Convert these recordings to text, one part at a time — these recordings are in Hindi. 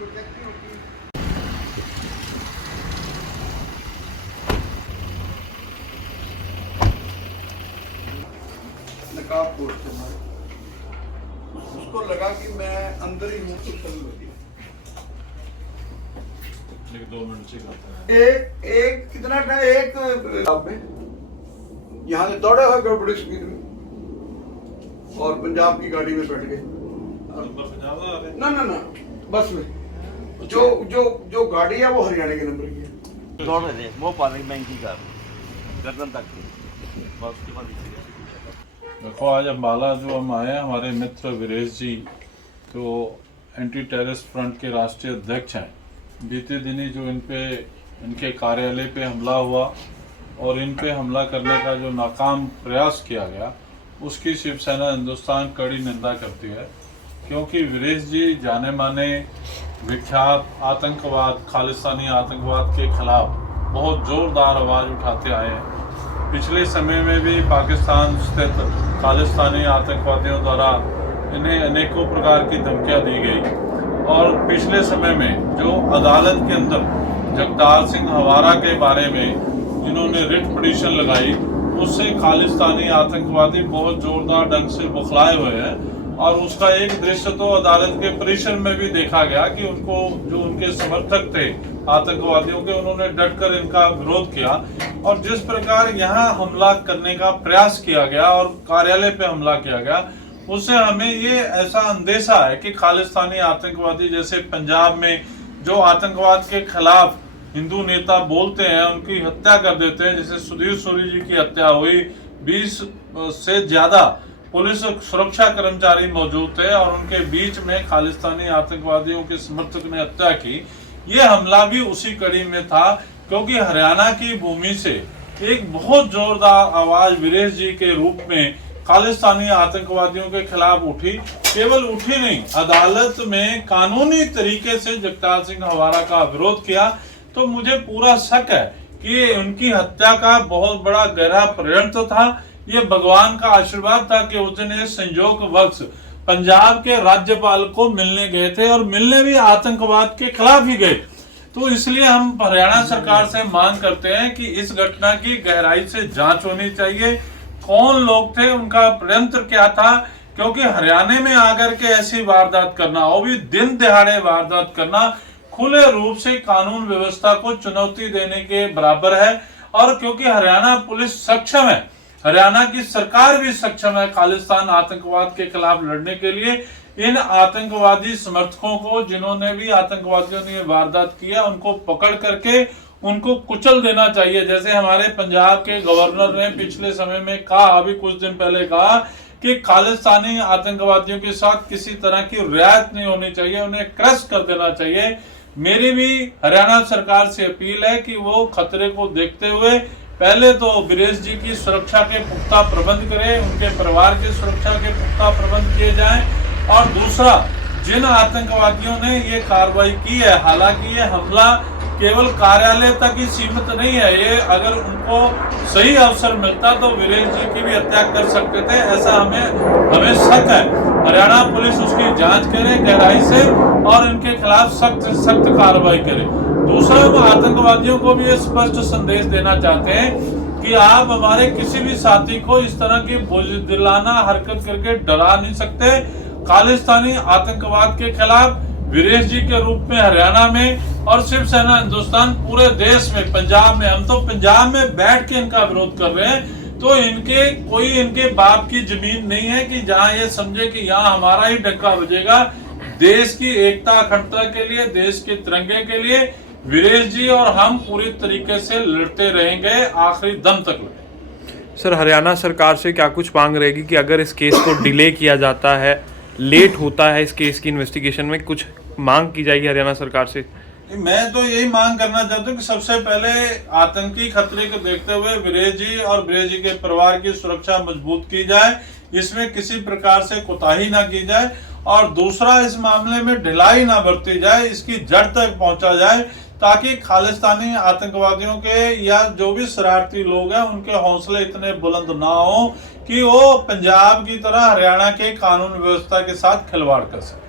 नकाब कोट से उसको लगा कि मैं अंदर ही हूँ तो चल रही 2 मिनट से करता है। एक कितना था एक यहाँ से दौड़े हुए गड़बड़ी स्पीड में और पंजाब की गाड़ी में बैठ गए। ना ना ना बस में जो जो जो गाड़ी है वो हरियाणा के नंबर की है। दौड़ रहे थे वो पार्लिंग बैंक की कार गर्दन तक थी बस के बाद देखो आज अम्बाला जो हम आए हैं, हमारे मित्र वीरेश जी तो एंटी टेररिस्ट फ्रंट के राष्ट्रीय अध्यक्ष हैं। बीते दिनी जो इनके कार्यालय पे हमला हुआ और इन पे हमला करने का जो नाकाम प्रयास किया गया उसकी शिवसेना हिंदुस्तान कड़ी निंदा करती है, क्योंकि वीरेश जी जाने माने विख्यात आतंकवाद खालिस्तानी आतंकवाद के खिलाफ बहुत जोरदार आवाज़ उठाते आए हैं। पिछले समय में भी पाकिस्तान स्थित खालिस्तानी आतंकवादियों द्वारा इन्हें अनेकों प्रकार की धमकियां दी गई और पिछले समय में जो अदालत के अंदर जगतार सिंह हवारा के बारे में इन्होंने रिट पिटीशन लगाई उससे खालिस्तानी आतंकवादी बहुत जोरदार ढंग से बौखलाए हुए हैं। और उसका एक दृश्य तो अदालत के परिसर में भी देखा गया कि उनको जो उनके समर्थक थे आतंकवादियों के उन्होंने डटकर इनका विरोध किया और जिस प्रकार यहाँ हमला करने का प्रयास किया गया और कार्यालय पे हमला किया गया उससे हमें ये ऐसा अंदेशा है कि खालिस्तानी आतंकवादी जैसे पंजाब में जो आतंकवाद के खिलाफ हिंदू नेता बोलते हैं उनकी हत्या कर देते हैं। जैसे सुधीर सूरी जी की हत्या हुई, 20 से ज्यादा पुलिस सुरक्षा कर्मचारी मौजूद थे और उनके बीच में खालिस्तानी आतंकवादियों के समर्थक ने हत्या की। ये हमला भी उसी कड़ी में था, क्योंकि हरियाणा की भूमि से एक बहुत जोरदार आवाज वीरेश जी के रूप में खालिस्तानी आतंकवादियों के खिलाफ उठी। केवल उठी नहीं, अदालत में कानूनी तरीके से जगतार सिंह हवारा का विरोध किया। तो मुझे पूरा शक है कि उनकी हत्या का बहुत बड़ा गहरा षड्यंत्र था। ये भगवान का आशीर्वाद था कि उस दिन संयोगवश पंजाब के राज्यपाल को मिलने गए थे और मिलने भी आतंकवाद के खिलाफ ही गए। तो इसलिए हम हरियाणा सरकार से मांग करते हैं कि इस घटना की गहराई से जांच होनी चाहिए। कौन लोग थे, उनका षड्यंत्र क्या था, क्योंकि हरियाणा में आकर के ऐसी वारदात करना और भी दिन दिहाड़े वारदात करना खुले रूप से कानून व्यवस्था को चुनौती देने के बराबर है। और क्योंकि हरियाणा पुलिस सक्षम है, हरियाणा की सरकार भी सक्षम है खालिस्तान आतंकवाद के खिलाफ लड़ने के लिए, इन आतंकवादी समर्थकों को जिन्होंने भी आतंकवादियों ने वारदात किया उनको पकड़ करके उनको कुचल देना चाहिए। जैसे हमारे पंजाब के गवर्नर ने पिछले समय में कहा, अभी कुछ दिन पहले कहा कि खालिस्तानी आतंकवादियों के साथ किसी तरह की रियायत नहीं होनी चाहिए, उन्हें क्रश कर देना चाहिए। मेरी भी हरियाणा सरकार से अपील है कि वो खतरे को देखते हुए पहले तो वीरेश जी की सुरक्षा के पुख्ता प्रबंध करें, उनके परिवार की सुरक्षा के पुख्ता प्रबंध किए जाएं। और दूसरा, जिन आतंकवादियों ने ये कार्रवाई की है, हालांकि ये हमला केवल कार्यालय तक ही सीमित नहीं है, ये अगर उनको सही अवसर मिलता तो वीरेश जी की भी हत्या कर सकते थे, ऐसा हमें शक है। हरियाणा पुलिस उसकी जांच करे गहराई से और इनके खिलाफ सख्त कार्रवाई करे। दूसरा, हम आतंकवादियों को भी ये स्पष्ट संदेश देना चाहते हैं कि आप हमारे किसी भी साथी को इस तरह की बुज़दिलाना हरकत करके डरा नहीं सकते। खालिस्तानी आतंकवाद के खिलाफ वीरेश जी के रूप में हरियाणा में और शिवसेना हिंदुस्तान पूरे देश में, पंजाब में, हम तो पंजाब में बैठ के इनका विरोध कर रहे हैं। तो इनके बाप की जमीन नहीं है कि जहां ये समझे कि यहाँ हमारा ही डंका बजेगा। देश की एकता अखंडता के लिए, देश के तिरंगे के लिए वीरेश जी और हम पूरी तरीके से लड़ते रहेंगे, आखिरी दम तक लड़ेंगे। सर, हरियाणा सरकार से क्या कुछ मांग रहेगी कि अगर इस केस को डिले किया जाता है, लेट होता है इस केस की इन्वेस्टिगेशन में, कुछ मांग की जाएगी हरियाणा सरकार से? मैं तो यही मांग करना चाहता हूँ कि सबसे पहले आतंकी खतरे को देखते हुए वीरेश जी और वीरेश जी के परिवार की सुरक्षा मजबूत की जाए, इसमें किसी प्रकार से कोताही ना की जाए। और दूसरा, इस मामले में ढिलाई ना बरती जाए, इसकी जड़ तक पहुंचा जाए, ताकि खालिस्तानी आतंकवादियों के या जो भी शरारती लोग हैं उनके हौसले इतने बुलंद ना हो कि वो पंजाब की तरह हरियाणा के कानून व्यवस्था के साथ खिलवाड़ कर सके।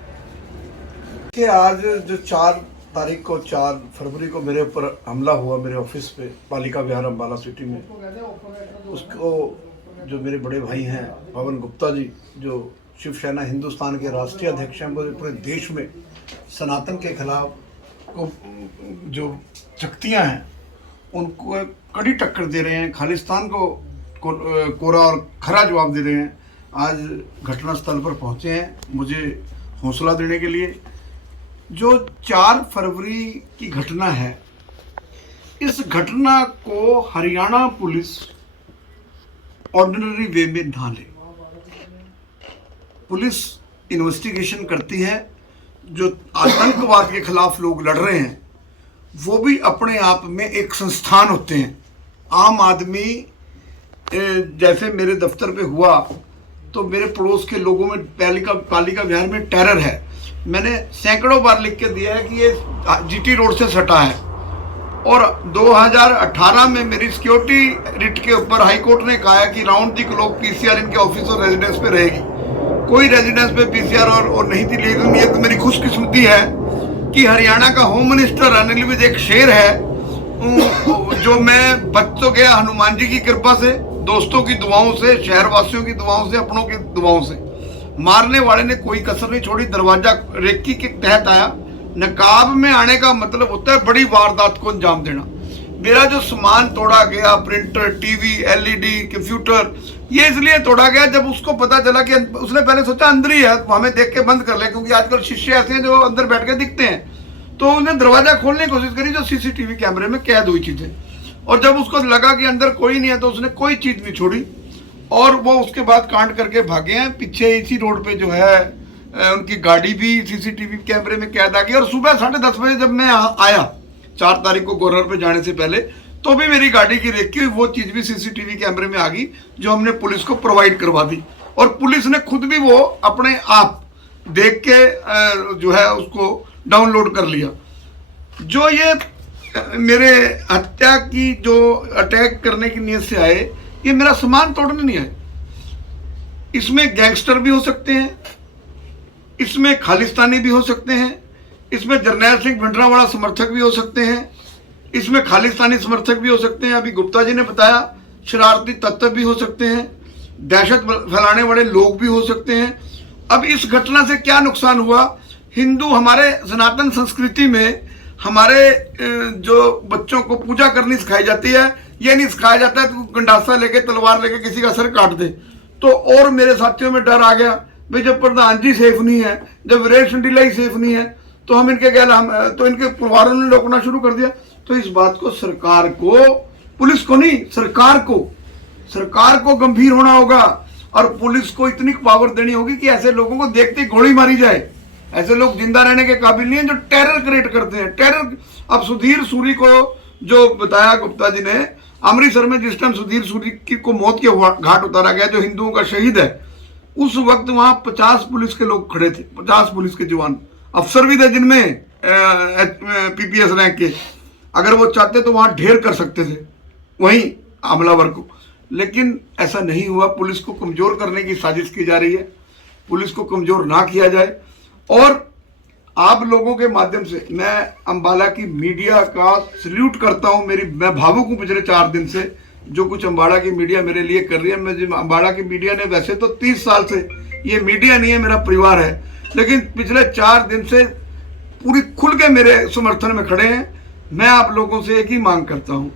कि आज जो 4 तारीख को 4 फरवरी को मेरे ऊपर हमला हुआ मेरे ऑफिस पे पालिका विहार अम्बाला सिटी में, उसको जो मेरे बड़े भाई हैं पवन गुप्ता जी, जो शिवसेना हिंदुस्तान के राष्ट्रीय अध्यक्ष हैं, वो पूरे देश में सनातन के खिलाफ को जो शक्तियां हैं उनको कड़ी टक्कर दे रहे हैं, खालिस्तान को कोरा और खरा जवाब दे रहे हैं। आज घटनास्थल पर पहुंचे हैं मुझे हौसला देने के लिए। जो 4 फरवरी की घटना है, इस घटना को हरियाणा पुलिस ऑर्डिनरी वे में ना ले। पुलिस इन्वेस्टिगेशन करती है। जो आतंकवाद के खिलाफ लोग लड़ रहे हैं वो भी अपने आप में एक संस्थान होते हैं। आम आदमी जैसे मेरे दफ्तर पे हुआ तो मेरे पड़ोस के लोगों में पालिका विहार में टेरर है। मैंने सैकड़ों बार लिख के दिया है कि ये जीटी रोड से सटा है। और 2018 में मेरी सिक्योरिटी रिट के ऊपर हाई कोर्ट ने कहा है कि राउंड दी क्लॉक पीसीआर इनके ऑफिस और रेजिडेंस पे रहेगी। कोई रेजिडेंस पे पीसीआर और नहीं थी। लेकिन ये तो मेरी खुशकिस्मती है कि हरियाणा का होम मिनिस्टर अनिल विज एक शेर है, जो मैं बच तो गया हनुमान जी की कृपा से, दोस्तों की दुआओं से, शहरवासियों की दुआओं से, अपनों की दुआओं से। मारने वाले ने कोई कसर नहीं छोड़ी। दरवाजा रेकी के तहत आया। नकाब में आने का मतलब होता है बड़ी वारदात को अंजाम देना। मेरा जो सामान तोड़ा गया, प्रिंटर, टीवी, एलईडी, कंप्यूटर, ये इसलिए तोड़ा गया जब उसको पता चला कि उसने पहले सोचा अंदर ही है, हमें देख के बंद कर ले, क्योंकि आजकल शीशे ऐसे हैं जो अंदर बैठ के दिखते हैं। तो उसने दरवाजा खोलने की कोशिश करी जो सीसीटीवी कैमरे में कैद हुई चीजें। और जब उसको लगा कि अंदर कोई नहीं है तो उसने कोई चीज नहीं छोड़ी और वो उसके बाद कांड करके भागे हैं। पीछे इसी रोड पे जो है उनकी गाड़ी भी सीसीटीवी कैमरे में कैद आ गई। और सुबह 10:30 बजे जब मैं आया 4 तारीख को गवर्नर पे जाने से पहले, तो भी मेरी गाड़ी की रेकी हुई वो चीज भी सीसीटीवी कैमरे में आ गई जो हमने पुलिस को प्रोवाइड करवा दी। और पुलिस ने खुद भी वो अपने आप देख के जो है उसको डाउनलोड कर लिया। जो ये मेरे हत्या की जो अटैक करने की नीयत से आए, ये मेरा सामान तोड़ने नहीं आए। इसमें गैंगस्टर भी हो सकते हैं, इसमें खालिस्तानी भी हो सकते हैं, इसमें जरनैल सिंह भिंडरावाला समर्थक भी हो सकते हैं, इसमें खालिस्तानी समर्थक भी हो सकते हैं। अभी गुप्ता जी ने बताया शरारती तत्व भी हो सकते हैं, दहशत फैलाने वाले लोग भी हो सकते हैं। अब इस घटना से क्या नुकसान हुआ? हिंदू, हमारे सनातन संस्कृति में हमारे जो बच्चों को पूजा करनी सिखाई जाती है, ये नहीं सिखाया जाता है तो गंडासा लेके, तलवार लेके किसी का सर काट दे। तो और मेरे साथियों में डर आ गया भाई, जब प्रधान जी सेफ नहीं है, जब वीरेश चंडीला ही सेफ नहीं है, तो हम इनके तो इनके परिवारों ने रोकना शुरू कर दिया। तो इस बात को सरकार को, पुलिस को नहीं, सरकार को गंभीर होना होगा और पुलिस को इतनी पावर देनी होगी कि ऐसे लोगों को देखते गोली मारी जाए। ऐसे लोग जिंदा रहने के काबिल नहीं है जो टेरर क्रिएट करते हैं। टेरर, अब सुधीर सूरी को जो बताया गुप्ता जी ने, अमृतसर में जिस टाइम सुधीर सूरी को मौत के घाट उतारा गया, जो हिंदुओं का शहीद है, उस वक्त वहां 50 पुलिस के लोग खड़े थे, 50 पुलिस के जवान, अफसर भी थे जिनमें पीपीएस रैंक के। अगर वो चाहते तो वहां ढेर कर सकते थे वहीं हमलावर को, लेकिन ऐसा नहीं हुआ। पुलिस को कमजोर करने की साजिश की जा रही है। पुलिस को कमजोर ना किया जाए। और आप लोगों के माध्यम से मैं अंबाला की मीडिया का सल्यूट करता हूं। मैं भावुक हूं पिछले 4 दिन से जो कुछ अंबाला की मीडिया मेरे लिए कर रही है। अंबाला की मीडिया ने, वैसे तो 30 साल से ये मीडिया नहीं है, मेरा परिवार है, लेकिन पिछले 4 दिन से पूरी खुल के मेरे समर्थन में खड़े हैं। मैं आप लोगों से एक ही मांग करता हूं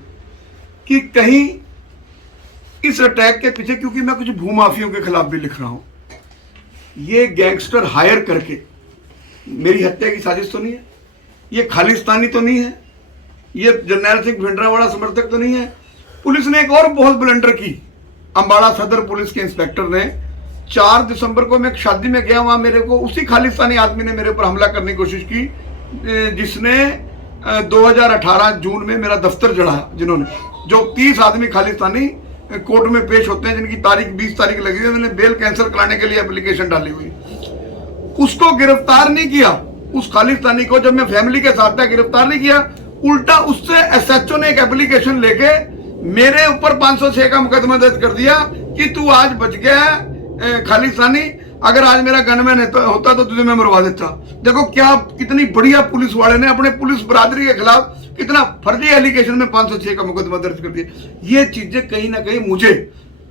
कि कहीं इस अटैक के पीछे, क्योंकि मैं कुछ भूमाफियों के खिलाफ भी लिख रहा हूं, ये गैंगस्टर हायर करके मेरी हत्या की साजिश तो नहीं है, ये खालिस्तानी तो नहीं है, ये जरनैल सिंह भिंडरावाला समर्थक तो नहीं है। पुलिस ने एक और बहुत ब्लंडर की। अंबाला सदर पुलिस के इंस्पेक्टर ने 4 दिसंबर को मैं एक शादी में गया, वहां मेरे को उसी खालिस्तानी आदमी ने मेरे ऊपर हमला करने की कोशिश की, जिसने 2018 जून में मेरा दफ्तर जड़ाया। जिन्होंने, जो 30 आदमी खालिस्तानी कोर्ट में पेश होते हैं, जिनकी तारीख 20 तारीख लगी हुई है, मैंने बेल कैंसिल कराने के लिए एप्लीकेशन डाली हुई, उसको गिरफ्तार नहीं किया। उस खालिस्तानी को जब मैं फैमिली के साथ था, गिरफ्तार नहीं किया। उल्टा उससे एसएचओ ने एक एप्लीकेशन लेके मेरे ऊपर 506 का मुकदमा दर्ज कर दिया कि तू आज बच गया है खालिस्तानी, अगर आज मेरा गनमैन होता तो तुझे मैं मरवा देता। देखो क्या कितनी बढ़िया पुलिस वाले ने अपने पुलिस बरादरी के खिलाफ कितना फर्जी एलिगेशन में 506 का मुकदमा दर्ज कर दिया। ये चीजें कहीं ना कहीं मुझे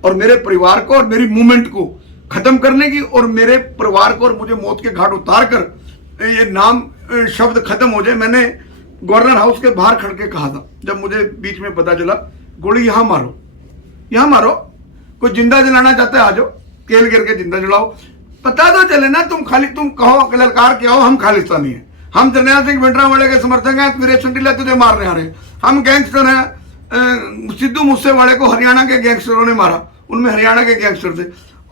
और मेरे परिवार को और मेरी मूवमेंट को खत्म करने की और मेरे परिवार को और मुझे मौत के घाट उतार कर ये नाम शब्द खत्म हो जाए। मैंने गवर्नर हाउस के बाहर खड़ के कहा था, जब मुझे बीच में पता चला, गोली यहां मारो, यहां मारो, कोई जिंदा जलाना चाहते आ जाओ, केल गिर के जिंदा जलाओ, पता तो चले ना। तुम कहो ललकार के आओ, हम खालिस्तानी हैं, हम जरनैल सिंह भिंडरांवाले के समर्थक हैं, वीरेश चंडीला तुझे मारने आ रहे हैं, हम गैंगस्टर हैं। सिद्धू मूसेवाले को हरियाणा के गैंगस्टरों ने मारा, उनमें हरियाणा के गैंगस्टर थे।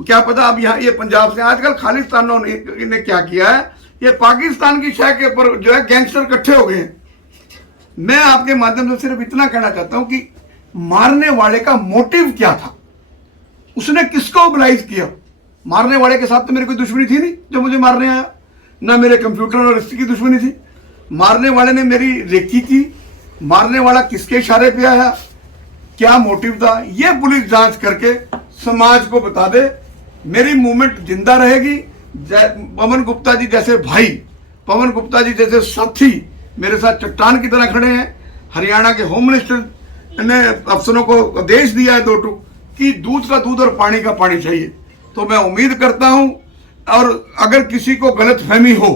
क्या पता अब यहाँ ये पंजाब से आजकल खालिस्तानों ने क्या किया है, ये पाकिस्तान की शह के ऊपर जो है गैंगस्टर इकट्ठे हो गए हैं। मैं आपके माध्यम से सिर्फ इतना कहना चाहता हूं कि मारने वाले का मोटिव क्या था, उसने किसको मोबिलाइज किया। मारने वाले के साथ तो मेरी कोई दुश्मनी थी नहीं जो मुझे मारने आया, ना मेरे कंप्यूटर और इसकी की दुश्मनी थी। मारने वाले ने मेरी रेकी की, मारने वाला किसके इशारे पे आया, क्या मोटिव था, ये पुलिस जांच करके समाज को बता दे। मेरी मूवमेंट जिंदा रहेगी। पवन गुप्ता जी जैसे भाई, पवन गुप्ता जी जैसे साथी मेरे साथ चट्टान की तरह खड़े हैं। हरियाणा के होम मिनिस्टर ने अफसरों को आदेश दिया है 2 टूक कि दूध का दूध और पानी का पानी चाहिए। तो मैं उम्मीद करता हूं, और अगर किसी को गलत फहमी हो,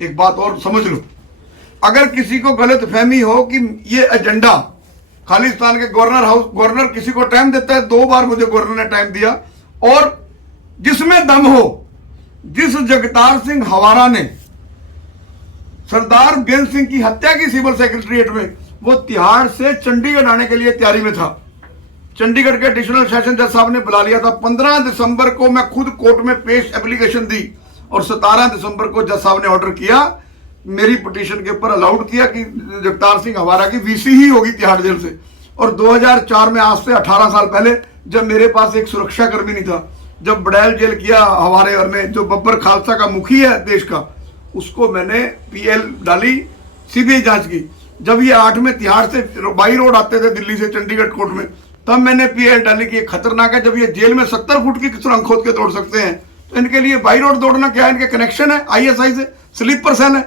एक बात और समझ लो, अगर किसी को गलत फहमी हो कि ये एजेंडा खालिस्तान के गवर्नर किसी को टाइम देता है, 2 बार मुझे गवर्नर ने टाइम दिया, और जिसमें दम हो, जिस जगतार सिंह हवारा ने सरदार बेन सिंह की हत्या की सिविल सेक्रेटरीट में, वो तिहाड़ से चंडीगढ़ आने के लिए तैयारी में था। चंडीगढ़ के एडिशनल सेशन जज साहब ने बुला लिया था। 15 दिसंबर को मैं खुद कोर्ट में पेश एप्लीकेशन दी, और 17 दिसंबर को जज साहब ने ऑर्डर किया, मेरी पिटीशन के ऊपर अलाउड किया कि जगतार सिंह हवारा की वीसी ही होगी तिहाड़ जेल से। और 2004 में, आज से 18 साल पहले, जब मेरे पास एक सुरक्षा कर्मी नहीं था, जब बड़ैल जेल किया हवारे और ने, जो बब्बर खालसा का मुखी है देश का, उसको मैंने पीएल डाली, सीबीआई जांच की। जब ये 8 में तिहाड़ से बाई रोड आते थे दिल्ली से चंडीगढ़ कोर्ट में, तब मैंने पीएल डाली कि ये खतरनाक है। जब ये जेल में 70 फुट की सुरंग खोद के दौड़ सकते हैं, तो इनके लिए बाई रोड दौड़ना क्या है, इनके कनेक्शन है आईएसआई से, स्लीपर सेल है।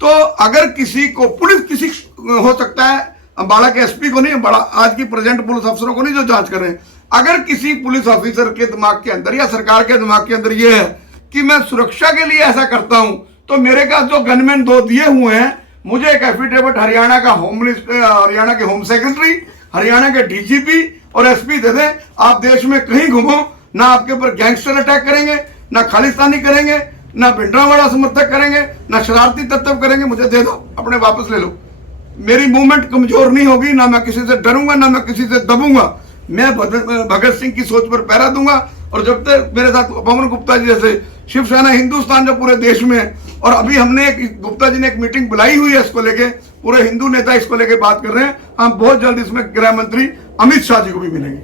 तो अगर किसी को पुलिस, किसी हो सकता है अम्बाड़ा के एसपी को नहीं, अम्बाड़ा आज की प्रेजेंट पुलिस अफसरों को नहीं जो जांच कर रहे हैं, अगर किसी पुलिस ऑफिसर के दिमाग के अंदर या सरकार के दिमाग के अंदर ये है कि मैं सुरक्षा के लिए ऐसा करता हूं, तो मेरे पास जो गनमैन 2 दिए हुए हैं, मुझे एक एफिडेविट हरियाणा का हरियाणा के होम सेक्रेटरी, हरियाणा के डीजीपी और एसपी दे दें। आप देश में कहीं घूमो, ना आपके ऊपर गैंगस्टर अटैक करेंगे, ना खालिस्तानी करेंगे, ना भिंडरांवाला समर्थक करेंगे, ना शरारती तत्व करेंगे। मुझे दे दो, अपने वापस ले लो। मेरी मूवमेंट कमजोर नहीं होगी, ना मैं किसी से डरूंगा, ना मैं किसी से दबूंगा। मैं भगत सिंह की सोच पर पहरा दूंगा। और जब तक मेरे साथ पवन गुप्ता जी जैसे शिवसेना हिंदुस्तान जो पूरे देश में है, और अभी हमने गुप्ता जी ने एक मीटिंग बुलाई हुई है इसको लेके, पूरे हिंदू नेता इसको लेके बात कर रहे हैं। हम बहुत जल्द इसमें गृह मंत्री अमित शाह जी को भी मिलेंगे।